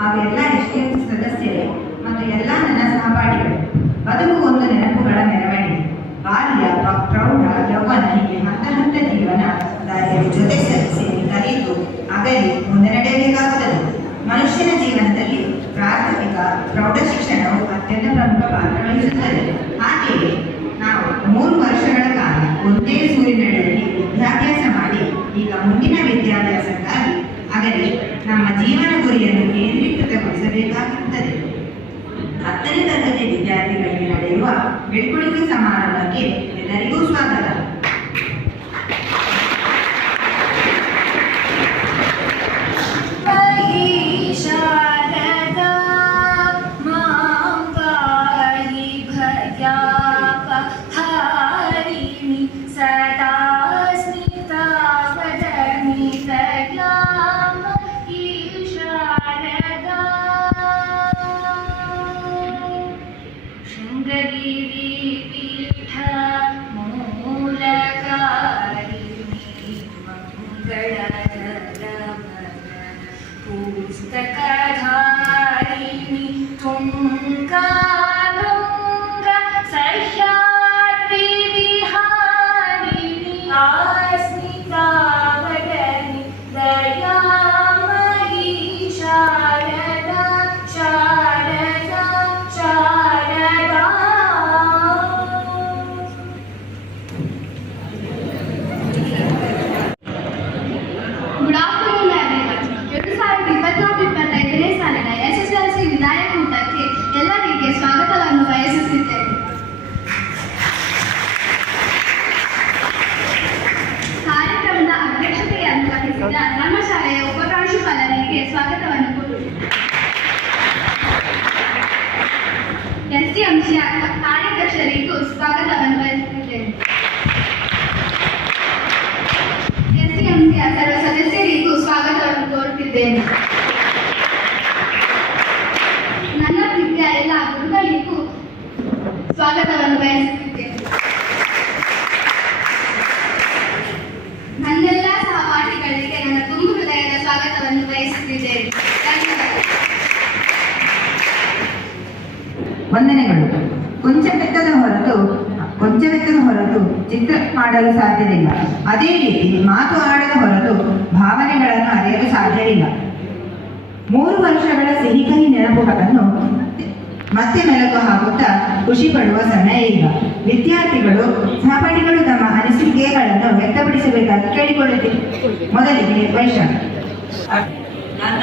ಹಾಗೂ ಎಲ್ಲ ಎಸ್ಟಿಎಂಸಿ ಸದಸ್ಯರೇ ಮತ್ತು ಎಲ್ಲ ನನ್ನ ಸಹಪಾಠಿಗಳು, ಬದುಕು ಒಂದು ನೆನಪುಗಳ ಮೆರವಣಿಗೆ. ಬಾಲ್ಯ, ಪ್ರೌಢ, ಯೌವನ ಹೀಗೆ ಹಂತ ಹಂತ ಜೀವನ ದಾರಿಯಲ್ಲಿ ಜೊತೆ ಸೇರಿ ಕಲಿತು ಅಗಲಿ ಮುಂದೆ ನಡೆಯಬೇಕಾಗುತ್ತದೆ. ಮನುಷ್ಯನ ಜೀವನದಲ್ಲಿ ಪ್ರಾಥಮಿಕ ಪ್ರೌಢ ಶಿಕ್ಷಣವು ಅತ್ಯಂತ ಪ್ರಮುಖ ಪಾತ್ರ ವಹಿಸುತ್ತದೆ. ಹಾಗೆಯೇ ನಾವು 3 ವರ್ಷಗಳ ಕಾಲ ಒಂದೇ ಸೂರಿನಡಿಯಲ್ಲಿ ವಿದ್ಯಾಭ್ಯಾಸ ಮಾಡಿ ಈಗ ಮುಂದಿನ ವಿದ್ಯಾಭ್ಯಾಸಕ್ಕಾಗಿ ಅಗಲಿ ನಮ್ಮ ಜೀವನ ಗುರಿಯನ್ನು ಕೇಂದ್ರೀಕೃತಗೊಳಿಸಬೇಕಾಗುತ್ತದೆ. 10ನೇ ತರಗತಿ ವಿದ್ಯಾರ್ಥಿಗಳಿಗೆ ನಡೆಯುವ ಬೀಳ್ಕೊಡುಗೆ ಸಮಾರಂಭಕ್ಕೆ ಎಲ್ಲರಿಗೂ ಸ್ವಾಗತ. पुस्तकधारिणि तुङ्गाभृङ्ग सह्याद्रि विहारिणि अस्मितावदनि दयामयी Sharda Sharda Sharda. Good afternoon everyone. 2024-25ನೇ ಸಾಲಿನ ಎಸ್ಎಸ್ಎಲ್ಸಿ ವಿದಾಯ ಕೂಟಕ್ಕೆ ಎಲ್ಲರಿಗೆ ಸ್ವಾಗತವನ್ನು ಬಯಸುತ್ತಿದ್ದೇನೆ. ಕಾರ್ಯಕ್ರಮದ ಅಧ್ಯಕ್ಷತೆಯನ್ನು ವಹಿಸಿದ ನಮ್ಮ ಶಾಲೆಯ ಉಪಪ್ರಾಂಶುಪಾಲರಿಗೆ ಸ್ವಾಗತವನ್ನು ಕೋರುತ್ತೇನೆ. ಎಸ್ಡಿಎಂಸಿಯ ಕಾರ್ಯಾಧ್ಯಕ್ಷರಿಗೂ ಸ್ವಾಗತವನ್ನು ಬಯಸುತ್ತಿದ್ದೇನೆ. ಎಸ್ಡಿಎಂಸಿಯ ಸರ್ವ ಸದಸ್ಯರಿಗೂ ಸ್ವಾಗತವನ್ನು ಕೋರುತ್ತಿದ್ದೇನೆ. ನನ್ನ ಪ್ರೀತಿಯ ಎಲ್ಲ ಗುರುಗಳಿಗೂ ಸ್ವಾಗತವನ್ನು ಬಯಸುತ್ತಿದ್ದೇನೆ. ನನ್ನೆಲ್ಲ ಸಹಪಾಠಿಗಳಿಗೆ ನನ್ನ ತುಂಬು ಹೃದಯದ ಸ್ವಾಗತವನ್ನು ಬಯಸುತ್ತಿದ್ದೇನೆ. ಧನ್ಯವಾದ. ವಂದನೆಗಳು. ಕೊಂಚವೆತ್ತದ ಹೊರತು ಚಿತ್ರ ಮಾಡಲು ಸಾಧ್ಯವಿಲ್ಲ. ಅದೇ ರೀತಿ ಮಾತು ಆಡದ ಹೊರತು ಭಾವನೆಗಳನ್ನು ಅರಿಯಲು ಸಾಧ್ಯವಿಲ್ಲ. 3 ವರ್ಷಗಳ ಸಿಹಿ ಕಹಿ ನೆನಪುಗಳನ್ನು ಮತ್ತೆ ಮೆಲುಕು ಹಾಕುತ್ತಾ ಖುಷಿ ಪಡುವ ಸಮಯ ಈಗ. ವಿದ್ಯಾರ್ಥಿಗಳು ಸಹಪಾಠಿಗಳು ತಮ್ಮ ಅನಿಸಿಕೆಗಳನ್ನು ವ್ಯಕ್ತಪಡಿಸಬೇಕಾಗಿ ಕೇಳಿಕೊಳ್ಳುತ್ತೀವಿ. ಮೊದಲಿಗೆ ವೈಶಾಖ್. ನನ್ನ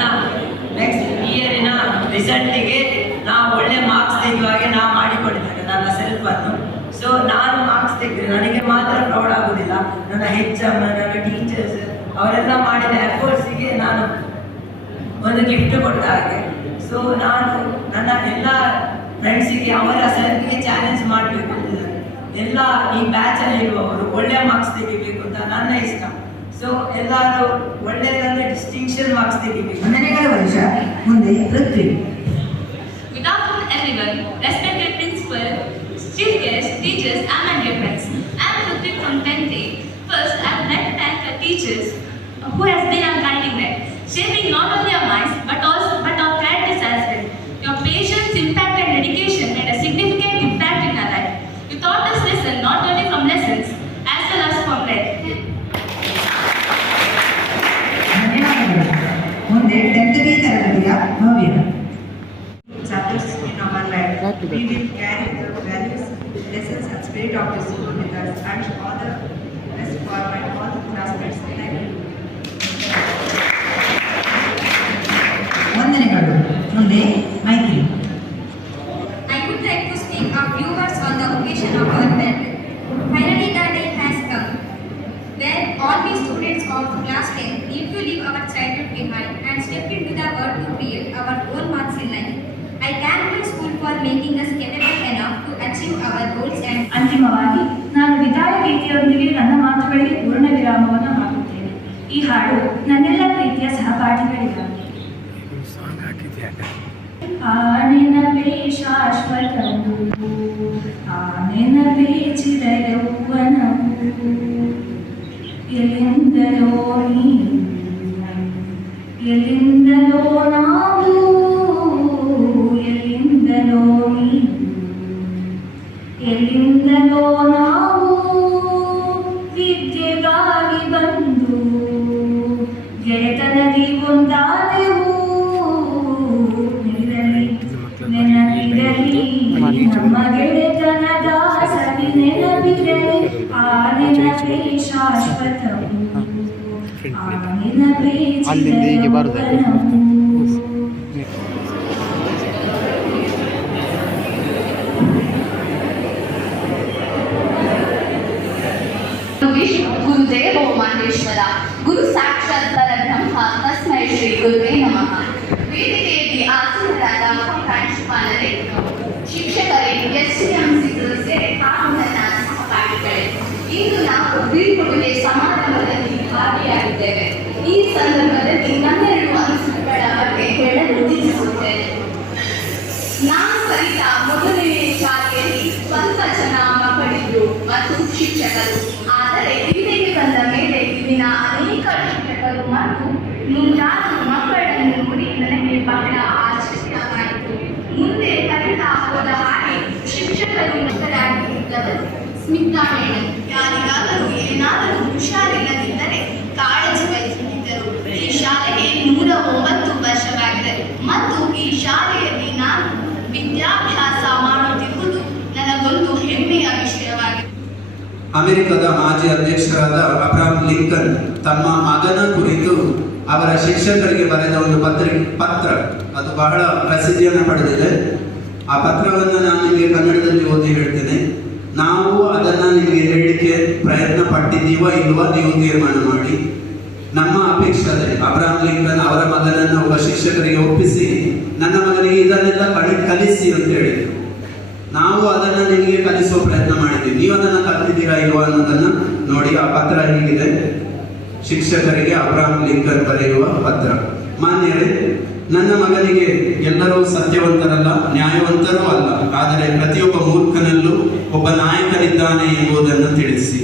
ನೆಕ್ಸ್ಟ್ ಇಯರಿನ ರಿಸಲ್ಟಿಗೆ ನಾವು ಒಳ್ಳೆ ಮಾರ್ಕ್ಸ್ ತೆಗೆಯುವಾಗೆ ನಾವು ಮಾಡಿಕೊಟ್ಟಿದ್ದೇನೆ ನನ್ನ ಸೆಲ್ಫ್ ಅನ್ನು. ಸೊ ನಾನು ಮಾರ್ಕ್ಸ್ ತೆಗೆದ್ರೆ ನನಗೆ ಮಾತ್ರ ಪ್ರೌಡ್ ಆಗುವುದಿಲ್ಲ, ನನ್ನ HM, ನನ್ನ ಟೀಚರ್ಸ್ ಅವರೆಲ್ಲ ಮಾಡಿದ ಎಫರ್ಟ್ಸಿಗೆ ನಾನು ಒಂದು ಗಿಫ್ಟ್ ಕೊಟ್ಟ ಹಾಗೆ. ಸೊ ನಾನು ನನ್ನ ಎಲ್ಲ ಫ್ರೆಂಡ್ಸಿಗೆ ಅವರ ಸೆಲ್ಫಿಗೆ ಚಾಲೆಂಜ್ ಮಾಡಬೇಕು ಅಂತಿದ್ದಾರೆ. ಎಲ್ಲ ಈ ಬ್ಯಾಚಲ್ಲಿ ಇರುವವರು ಒಳ್ಳೆ ಮಾರ್ಕ್ಸ್ ತೆಗಿಬೇಕು ಅಂತ ನನ್ನ ಇಷ್ಟ. ಸೊ ಎಲ್ಲರೂ ಒಳ್ಳೆಯದಾದ ಡಿಸ್ಟಿಂಕ್ಷನ್ ಮಾರ್ಕ್ಸ್ ತೆಗಿಬೇಕು. ವಂದನೆಗಳ ವರ್ಷ. ಮುಂದೆ ಪೃಥ್ವಿ. Good afternoon everyone, respected principal, chief guests, teachers and my dear friends. I am Prithvi from 10th A. First, I would like to thank the teachers who has been our guiding light, shaping not only our minds but our characters as well. Your patience, impact and dedication made a significant impact in our life. You taught us lesson not only from lessons as well as from life. ಮುಂದೆ 10th B ತರಗತಿಯ ಭವ್ಯ. Chapters in our life, we will carry the values, lessons and spirit of the school with us and all the best for my all the classmates. Thank you. ವಂದನೆಗಳು. ಮುಂದೆ ಮೈತ್ರಿ. I would like to speak a few words on the occasion of our birthday. Finally, the day has come where all we students of class 10 need to leave our childhood behind and step into the world to create our own marks in life. I thank my school for making us capable enough to achieve our goals and ಅಂತಿಮವಾಗಿ ನಾನು ವಿದಾಯ ಗೀತೆಯೊಂದಿಗೆ ನನ್ನ ಮಾತುಗಳಿಗೆ ಪೂರ್ಣ ವಿರಾಮವನ್ನು ಹಾಕುತ್ತೇನೆ. ಈ ಹಾಡು ನನ್ನೆಲ್ಲ ಪ್ರೀತಿಯ ಸಹಪಾಠಿಗಳಿಗಾಗಿ. ಆ ನೆನಪೇ ಶಾಶ್ವತವು, ಆ ನೆನಪೇ ಚಿರ ಯೌವನವು, ಎಲ್ಲಿಂದಲೋ ನೀನು ಎಲ್ಲಿಂದಲೋ ನಾವು ಶಾಶ್ವತವು ಆನಿನ ಅಲ್ಲಿಂದ ಹೀಗೆ ಬರುದು. गुरुदेवो महेश्वर गुरु साक्षात् परब्रह्म तस्मै ಶ್ರೀ ಗುರುವೇ ನಮಃ. ವೇದಿಕೆಯಲ್ಲಿ ಆಸೀನರಾದ ಪ್ರಾಂಶುಪಾಲರೇ, ಶಿಕ್ಷಕರೇ, ಎಸ್ಡಿಎಂಸಿ ಸದಸ್ಯರೇ ಹಾಗೂ ನನ್ನ ಸಹಪಾಠಿಗಳೇ, ಇಂದು ನಾವು ಬೀಳ್ಕೊಡುಗೆ ಸಮಾರಂಭದಲ್ಲಿ ಭಾಗಿಯಾಗಿದ್ದೇವೆ. ಈ ಸಂದರ್ಭದಲ್ಲಿ ನನ್ನೆರಡು ಅನಿಸಿಕೆಗಳ ಬಗ್ಗೆ ಹೇಳಲು ಇಚ್ಛಿಸುತ್ತೇನೆ. ನಾನು ಕಲಿತ ಮೊದಲನೇ ಶಾಲೆಯಲ್ಲಿ ಸ್ವಲ್ಪ ಜನ ಮಕ್ಕಳಿದ್ರು ಮತ್ತು ಶಿಕ್ಷಕರು. ಆದರೆ ಇಲ್ಲಿಗೆ ಬಂದ ಮೇಲೆ ಇಲ್ಲಿನ ಅನೇಕ ಶಿಕ್ಷಕರು ಮತ್ತು ನೂರಾರು ಮಕ್ಕಳನ್ನು ನೋಡಿ ನನಗೆ ಬಹಳ ಆಶ್ಚರ್ಯವಾಯಿತು. ಮುಂದೆ ಕಲಿತಾ ಹೋದ ಹಾಗೆ ಶಿಕ್ಷಕರು ಮಕ್ಕಳಾಗಿದ್ದವರು ಸ್ಮಿತಾ ಮೇಡಂ ಯಾರಿಗಾದರೂ ಏನಾದರೂ ಹುಷಾರಿಲ್ಲದಿದ್ದರೆ ಕಾಳಜಿ ವಹಿಸುತ್ತಿದ್ದರು. ಈ ಶಾಲೆಗೆ 109 ವರ್ಷವಾಗಿದೆ ಮತ್ತು ಈ ಶಾಲೆಯಲ್ಲಿ ನಾನು ವಿದ್ಯಾಭ್ಯಾಸ ಮಾಡುತ್ತಿರುವುದು ನನಗೊಂದು ಹೆಮ್ಮೆಯ ವಿಷಯವಾಗಿದೆ. ಅಮೆರಿಕದ ಮಾಜಿ ಅಧ್ಯಕ್ಷರಾದ ಅಬ್ರಹಾಂ ಲಿಂಕನ್ ತಮ್ಮ ಮಗನ ಕುರಿತು ಅವರ ಶಿಕ್ಷಕರಿಗೆ ಬರೆದ ಒಂದು ಪತ್ರ ಅದು ಬಹಳ ಪ್ರಸಿದ್ಧಿಯನ್ನು ಪಡೆದಿದೆ. ಆ ಪತ್ರವನ್ನು ನಾನು ನಿಮಗೆ ಕನ್ನಡದಲ್ಲಿ ಓದಿ ಹೇಳ್ತೇನೆ. ನಾವು ಅದನ್ನು ನಿಮಗೆ ಹೇಳಲಿಕ್ಕೆ ಪ್ರಯತ್ನ ಪಟ್ಟಿದ್ದೀವಾ ಇಲ್ವಾ ನೀವು ತೀರ್ಮಾನ ಮಾಡಿ. ನಮ್ಮ ಅಪೇಕ್ಷೆ ಅಬ್ರಹಾಂ ಲಿಂಕನ್ ಅವರ ಮಗನನ್ನು ಒಬ್ಬ ಶಿಕ್ಷಕರಿಗೆ ಒಪ್ಪಿಸಿ ನನ್ನ ಮಗನಿಗೆ ಇದನ್ನೆಲ್ಲ ಕಲಿಸಿ ಅಂತ ಹೇಳಿದರು. ನಾವು ಅದನ್ನು ನಿಮಗೆ ಕಲಿಸುವ ಪ್ರಯತ್ನ ಮಾಡಿದ್ದೀವಿ. ನೀವು ಅದನ್ನು ಕಲಿತಿದ್ದೀರಾ ಇಲ್ವಾ ಅನ್ನೋದನ್ನು ನೋಡಿ. ಆ ಪತ್ರ ಹೀಗಿದೆ: ಶಿಕ್ಷಕರಿಗೆ ಅಬ್ರಹಾಂ ಲಿಂಕನ್ ಬರೆಯುವ ಪತ್ರ. ಮಾನ್ಯರೇ, ನನ್ನ ಮಗನಿಗೆ ಎಲ್ಲರೂ ಸತ್ಯವಂತರಲ್ಲ, ನ್ಯಾಯವಂತರೂ ಅಲ್ಲ. ಆದರೆ ಪ್ರತಿಯೊಬ್ಬ ಮೂರ್ಖನಲ್ಲೂ ಒಬ್ಬ ನಾಯಕನಿದ್ದಾನೆ ಎಂಬುದನ್ನು ತಿಳಿಸಿ.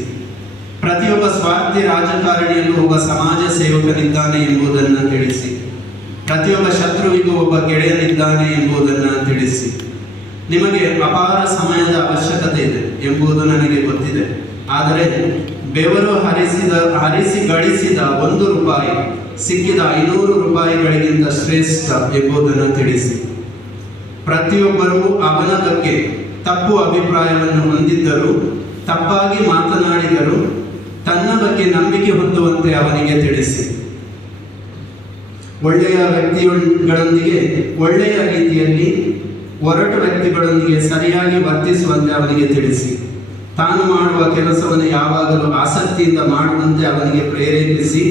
ಪ್ರತಿಯೊಬ್ಬ ಸ್ವಾರ್ಥಿ ರಾಜಕಾರಣಿಯಲ್ಲೂ ಒಬ್ಬ ಸಮಾಜ ಸೇವಕನಿದ್ದಾನೆ ಎಂಬುದನ್ನು ತಿಳಿಸಿ. ಪ್ರತಿಯೊಬ್ಬ ಶತ್ರುವಿಗೂ ಒಬ್ಬ ಗೆಳೆಯನಿದ್ದಾನೆ ಎಂಬುದನ್ನು ತಿಳಿಸಿ. ನಿಮಗೆ ಅಪಾರ ಸಮಯದ ಅವಶ್ಯಕತೆ ಇದೆ ಎಂಬುದು ನನಗೆ ಗೊತ್ತಿದೆ. ಆದರೆ ಬೆವರು ಹರಿಸಿ ಗಳಿಸಿದ 1 ರೂಪಾಯಿ ಸಿಕ್ಕಿದ 500 ರೂಪಾಯಿಗಳಿಗಿಂತ ಶ್ರೇಷ್ಠ ಎಂಬುದನ್ನು ತಿಳಿಸಿ. ಪ್ರತಿಯೊಬ್ಬರೂ ಅವನ ಬಗ್ಗೆ ತಪ್ಪು ಅಭಿಪ್ರಾಯವನ್ನು ಹೊಂದಿದ್ದರೂ, ತಪ್ಪಾಗಿ ಮಾತನಾಡಿದರೂ ತನ್ನ ಬಗ್ಗೆ ನಂಬಿಕೆ ಹೊಂದುವಂತೆ ಅವನಿಗೆ ತಿಳಿಸಿ. ಒಳ್ಳೆಯ ವ್ಯಕ್ತಿಗಳೊಂದಿಗೆ ಒಳ್ಳೆಯ ರೀತಿಯಲ್ಲಿ, ಒರಟು ವ್ಯಕ್ತಿಗಳೊಂದಿಗೆ ಸರಿಯಾಗಿ ವರ್ತಿಸುವಂತೆ ಅವನಿಗೆ ತಿಳಿಸಿ. ತಾನು ಮಾಡುವ ಕೆಲಸವನ್ನು ಯಾವಾಗಲೂ ಆಸಕ್ತಿಯಿಂದ ಮಾಡುವಂತೆ ಅವನಿಗೆ ಪ್ರೇರೇಪಿಸಿ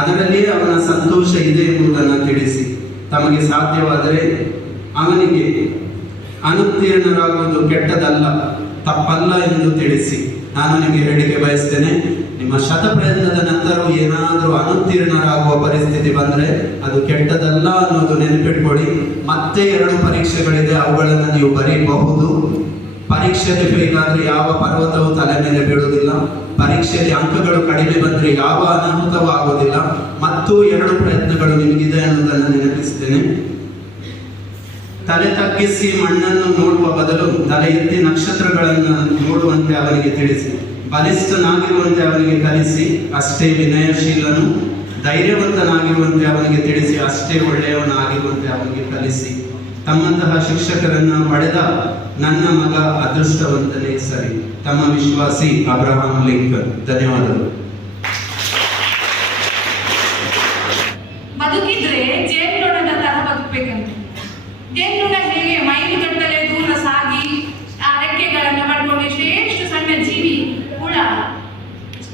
ಅದರಲ್ಲಿಯೇ ಅವನ ಸಂತೋಷ ಇದೆ ಎಂಬುದನ್ನು ತಿಳಿಸಿ. ತಮಗೆ ಸಾಧ್ಯವಾದರೆ ಅವನಿಗೆ ಅನುತ್ತೀರ್ಣರಾಗುವುದು ಕೆಟ್ಟದಲ್ಲ, ತಪ್ಪಲ್ಲ ಎಂದು ತಿಳಿಸಿ. ನಾನು ನಿಮಗೆ ಹೇಳಿಕೆ ಬಯಸ್ತೇನೆ, ನಿಮ್ಮ ಶತಪ್ರಯತ್ನದ ನಂತರವೂ ಏನಾದರೂ ಅನುತ್ತೀರ್ಣರಾಗುವ ಪರಿಸ್ಥಿತಿ ಬಂದರೆ ಅದು ಕೆಟ್ಟದಲ್ಲ ಅನ್ನೋದು ನೆನಪಿಟ್ಕೊಳ್ಳಿ. ಮತ್ತೆ 2 ಪರೀಕ್ಷೆಗಳಿದೆ, ಅವುಗಳನ್ನು ನೀವು ಬರೀಬಹುದು. ಪರೀಕ್ಷೆಯಲ್ಲಿ ಬೇಕಾದರೆ ಯಾವ ಪರ್ವತವೂ ತಲೆ ಮೇಲೆ ಬೀಳುವುದಿಲ್ಲ. ಪರೀಕ್ಷೆಯಲ್ಲಿ ಅಂಕಗಳು ಕಡಿಮೆ ಬಂದರೆ ಯಾವ ಅನಾಹುತವೂ ಆಗೋದಿಲ್ಲ. ಮತ್ತು 2 ಪ್ರಯತ್ನಗಳು ನಿಮಗಿದೆ ಅನ್ನೋದನ್ನು ನೆನಪಿಸ್ತೇನೆ. ತಲೆ ತಗ್ಗಿಸಿ ಮಣ್ಣನ್ನು ನೋಡುವ ಬದಲು ತಲೆ ಎತ್ತಿ ನಕ್ಷತ್ರಗಳನ್ನು ನೋಡುವಂತೆ ಅವನಿಗೆ ತಿಳಿಸಿ. ಬಲಿಷ್ಠನಾಗಿರುವಂತೆ ಅವನಿಗೆ ಕಲಿಸಿ, ಅಷ್ಟೇ ವಿನಯಶೀಲನು. ಧೈರ್ಯವಂತನಾಗಿರುವಂತೆ ಅವನಿಗೆ ತಿಳಿಸಿ, ಅಷ್ಟೇ ಒಳ್ಳೆಯವನಾಗಿರುವಂತೆ ಅವನಿಗೆ ಕಲಿಸಿ. ತಮ್ಮಂತಹ ಶಿಕ್ಷಕರನ್ನು ಪಡೆದ ನನ್ನ ಮಗ ಅದೃಷ್ಟವಂತನೇ ಸರಿ. ತಮ್ಮ ವಿಶ್ವಾಸಿ ಅಬ್ರಹಾಂ ಲಿಂಕನ್. ಧನ್ಯವಾದಗಳು. ಬದುಕಿದ್ರೆ ಜೇನುನೊಣದ ತರ ಬದುಕಬೇಕಂತ. ಜೇನುನೊಣ ಹೇಗೆ ಮೈಲುಗಟ್ಟಲೆ ದೂರ ಸಾಗಿ ಆ ರೆಕ್ಕೆಗಳನ್ನು ಪಡ್ಕೊಂಡು ಎಷ್ಟು ಸಣ್ಣ ಜೀವಿ ಹುಳ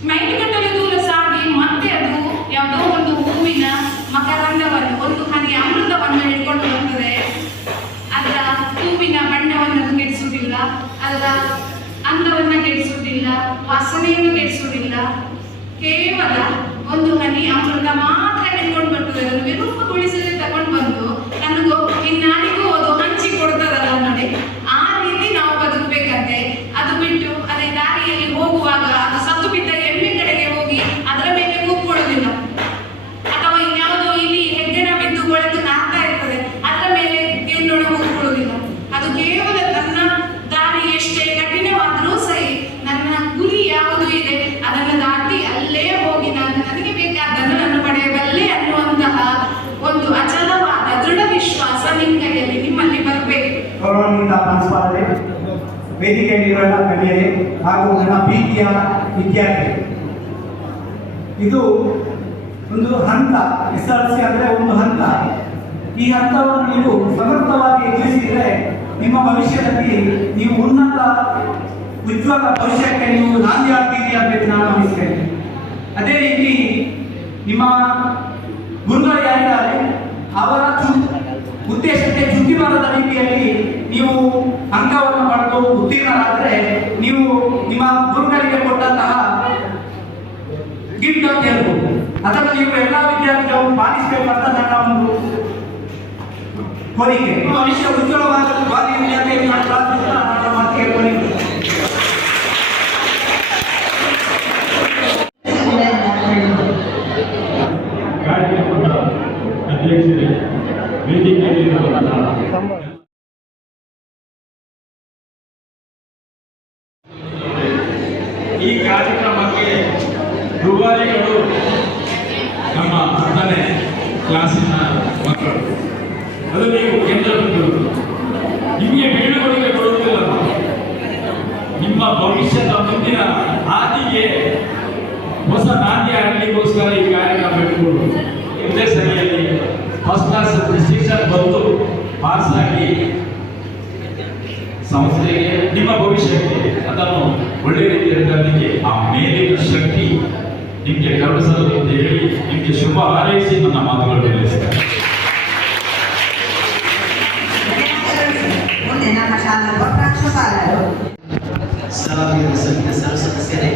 ಮೈಲುಗಟ್ಟಲೆ ದೂರ ಸಾಗಿ ಮತ್ತೆ ಅದು ಯಾವುದೋ ಒಂದು ಹೂವಿನ ಮಕರಂದವನ್ನು, ಒಂದು ಹನಿ ಅಮೃತವನ್ನು ಹಿಡ್ಕೊಂಡು ಬರ್ತದೆ. ಅದರ ಹೂವಿನ ಬಣ್ಣವನ್ನು ಕೆಡಿಸುವುದಿಲ್ಲ, ಅದರ ಅಂದವನ್ನು ಕೆಡಿಸುವುದಿಲ್ಲ, ವಾಸನೆಯನ್ನು ಕೆಡಿಸುವುದಿಲ್ಲ. ಕೇವಲ ಒಂದು ಹನಿ ಅಮೃತ ಮಾತ್ರ ಹಿಡ್ಕೊಂಡು ಬರ್ತದೆ. ಅದನ್ನು ವಿರೂಪಗೊಳಿಸದೆ ತಗೊಂಡು ಬಂದು ನನಗೂ ಇನ್ನಾರಿಗೂ ಅದು ಹಂಚಿ ಕೊಡ್ತದಲ್ಲ ನೋಡಿ. ಆ ರೀತಿ ನಾವು ಬದುಕಬೇಕಂತೆ. ಅದು ಬಿಟ್ಟು ಅದೇ ದಾರಿಯಲ್ಲಿ ಹೋಗುವಾಗ ಅದು ಸತ್ತು ಬಿದ್ದ ಎಮ್ಮೆ ಕಡೆಗೆ ಹೋಗಿ ಅದರ ಮೇಲೆ ಕೂತ್ಕೊಳ್ಳೋದಿಲ್ಲ, ಅಥವಾ ಇನ್ಯಾವುದೋ ಇಲ್ಲಿ ಹೆಗ್ಗಣ ಬಿದ್ದು ಕೊಳೆತು ನಾಗ್ತಾ ಇರ್ತದೆ, ಅದರ ಮೇಲೆ ಜೇನುನೊಣ ಕೂತ್ಕೊಳ್ಳೋದಿಲ್ಲ. ಅದು ಕೇವಲ ತನ್ನ ದಾರಿ ಎಷ್ಟೇ ಕಠಿಣವಾದರೂ ಸರಿ, ನನ್ನ ಗುರಿ ಯಾವುದು ಇದೆ ಅದನ್ನು ದಾಟಿ ಅಲ್ಲೇ ಹೋಗಿ ನನಗೆ ಬೇಕಾದನ್ನು ನಾನು ಪಡೆಯಬಲ್ಲೆ ಅನ್ನುವಂತಹ ಒಂದು ಅಚಲವಾದ ದೃಢ ವಿಶ್ವಾಸ ನಿಮ್ಮಲ್ಲಿ ಬರಬೇಕು. ಗೌರವಾನ್ವಿತ ಪ್ರಾಂಶುಪಾಲರೇ, ವೇದಿಕೆಯಲ್ಲಿರುವ ಗಣ್ಯರೇ ಹಾಗೂ ನನ್ನ ಪ್ರೀತಿಯ ವಿದ್ಯಾರ್ಥಿ, ಇದು ಒಂದು ಹಂತ. SRC ಅಂದರೆ ಒಂದು ಹಂತ. ಈ ಹಂತವನ್ನು ನೀವು ಸಮರ್ಥವಾಗಿ ಎದುರಿಸಿದರೆ ನಿಮ್ಮ ಭವಿಷ್ಯದಲ್ಲಿ ನೀವು ಉನ್ನತ ಉಜ್ವಲ ಭವಿಷ್ಯಕ್ಕೆ ನೀವು ನಾಂದಿ ಆಗ್ತೀರಿ ಅಂತ ನಾನು ಭಾವಿಸ್ತೇನೆ. ಅದೇ ರೀತಿ ನಿಮ್ಮ ಗುರುಗಳು ಯಾರಿದ್ದಾರೆ ಅವರ ಉದ್ದೇಶಕ್ಕೆ ಚ್ಯುತಿ ಬರದ ರೀತಿಯಲ್ಲಿ ನೀವು ಅಂಕವನ್ನು ಪಡೆದು ಉತ್ತೀರ್ಣರಾದರೆ ನೀವು ನಿಮ್ಮ ಗುರುಗಳಿಗೆ ಕೊಟ್ಟಂತಹ ಗಿಫ್ಟ್ ಅಂತ ಹೇಳ್ಬೋದು. ಅದನ್ನು ನೀವು ಎಲ್ಲ ವಿದ್ಯಾರ್ಥಿಗಳು ಪಾಲಿಸಬೇಕಂತ ನನ್ನ ಒಂದು ಕೋರಿಕೆ. ಭವಿಷ್ಯ ಉಜ್ವಲವಾಗಲಿ ಅಂತ ನಾನು ಪ್ರಾರ್ಥಿಸುತ್ತಾ ನನ್ನ ಮಾತಿಗೆ ಕೋರಿಕೆ. ಕಾರ್ಯಕ್ರಮದ ಅಧ್ಯಕ್ಷರೇ, ವೇದಿಕೆಯಲ್ಲಿರುವಂತಹ ಈ ಕಾರ್ಯಕ್ರಮಕ್ಕೆ ರೂವಾರಿಗಳು ನಮ್ಮ 10ನೇ ಕ್ಲಾಸಿನ ಮಕ್ಕಳು. ಅದು ನೀವು ಕೇಂದ್ರ ಬಿಂದುಗಳು. ನಿಮಗೆ ಬೀಳುಗಳಿಗೆ ಕೊಡುವುದಿಲ್ಲ. ನಿಮ್ಮ ಭವಿಷ್ಯದ ಮುಂದಿನ ಹಾದಿಗೆ ಹೊಸ ನಾಂದಿ ಆಗಲಿಕ್ಕೋಸ್ಕರ ಈ ಕಾರ್ಯಕ್ರಮ ಇಟ್ಕೊಂಡು ಇದೇ ಸರಿಯಲ್ಲಿ ಫಸ್ಟ್ ಕ್ಲಾಸ್ ಡಿಸ್ಟಿಂಕ್ಷನ್ ಬಂದು ಪಾಸ್ ಆಗಿ ಸಂಸ್ಥೆಗೆ ನಿಮ್ಮ ಭವಿಷ್ಯಕ್ಕೆ ಅದನ್ನು ಒಳ್ಳೆ ರೀತಿಯಲ್ಲಿ ತರಲಿಕ್ಕೆ ಆ ಮೇಲಿನ ಶಕ್ತಿ ನಿಮಗೆ ಕರುಣಿಸಲು ಅಂತ ಹೇಳಿ ನಿಮಗೆ ಶುಭ ಹಾರೈಸಿ ನನ್ನ ಮಾತುಗಳು ನಿಲ್ಲಿಸ್ತೇನೆ. ಮುಂದೆ ನಮ್ಮ ಶಾಲಾ ಪ್ರಾಂಶುಪಾಲರು ಸಲಾಮಿನ ಸದಸ್ಯರೇ,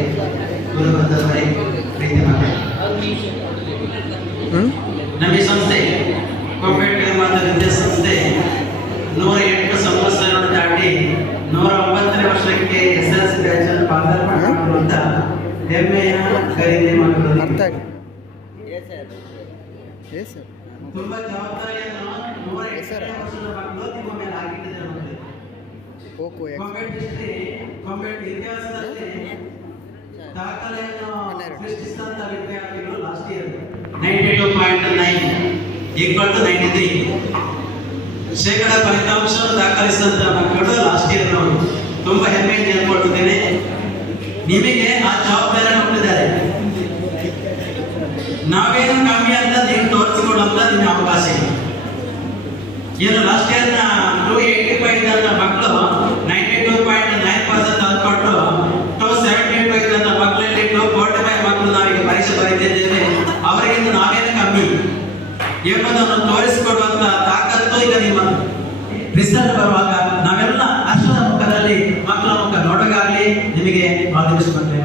ಗುರುವೃಂದವರೇ, ಪ್ರೀತಿ ಮಕ್ಕಳೇ, ನಮ್ಮ ಈ ಸಂಸ್ಥೆ ಕೋಪೇಟೆ ಮಾತ ವಿದ್ಯಾಸಂಸ್ಥೆ 108 ಸಂವತ್ಸರಗಳನ್ನು ದಾಟಿ 109ನೇ ವರ್ಷಕ್ಕೆ SLC ಬ್ಯಾಚ್ ಅನ್ನು ಪಾದಾರ್ಪಣೆ ಮಾಡುವಂತ ಹೆಮ್ಮೆಯ ಖರೀದಿ ಮಾಡಿಕೊಳ್ಳುವುದು. ತುಂಬಾ ಜವಾಬ್ದಾರಿಯನ್ನು 108ನೇ ವರ್ಷದ ಮಕ್ಕಳು ನಿಮ್ಮ ಮೇಲೆ ಹಾಕಿಟ್ಟಿದ್ದಾರೆ. ಕಾಂಪೇಟ್ ಇತಿಹಾಸದಲ್ಲಿ ದಾಖಲೆಯನ್ನು ಸೃಷ್ಟಿಸಿದಂತ ವಿದ್ಯಾರ್ಥಿಗಳು ಲಾಸ್ಟ್ ಇಯರ್ 92.9 = 93 ಶೇಕಡ ಫಲಿತಾಂಶವನ್ನು ದಾಖಲಿಸಿದಂತ ಮಕ್ಕಳು ಲಾಸ್ಟ್ ಇಯರ್ ನಾವು ತುಂಬಾ ಹೆಮ್ಮೆಯಿಂದ ಹೇಳ್ಕೊಳ್ತಿದ್ದೇನೆ. ನಿಮಗೆ ಆ ಜವಾಬ್ದಾರಿಯನ್ನು ಕೊಟ್ಟಿದ್ದಾರೆ. ನಾವೇನು ಕಮ್ಮಿ ಅಂತ ನೀವು ತೋರಿಸಿಕೊಡುವಂತ ನಿಮ್ಮ ಅವಕಾಶ ಇದೆ. ಏನು ಲಾಸ್ಟ್ ಇಯರ್ 285 ಇದ್ದ ಮಕ್ಕಳು 92.9% ತಂದುಕೊಟ್ಟು 275 ಇದ್ದ ಮಕ್ಕಳಲ್ಲಿ 245 ಮಕ್ಕಳು ನಾವೀಗ ಪರೀಕ್ಷೆ ಬರೀತಿದ್ದೇವೆ. ಅವರಿಗಿಂತ ನಾವೇನು ಕಮ್ಮಿ ಎಂಬುದನ್ನು ತೋರಿಸಿಕೊಡುವಂತ ತಾಕತ್ತು ಈಗ ನಿಮ್ಮ ರಿಸಲ್ಟ್ ಬರುವಾಗ ನಾವೆಲ್ಲ ಅಷ್ಟರ ಮುಖದಲ್ಲಿ ಮಕ್ಕಳ ಮುಖ ನೋಡೋಕ್ಕಾಗಲಿ ನಿಮಗೆ ಆದೇಶಿಸುತ್ತೇವೆ.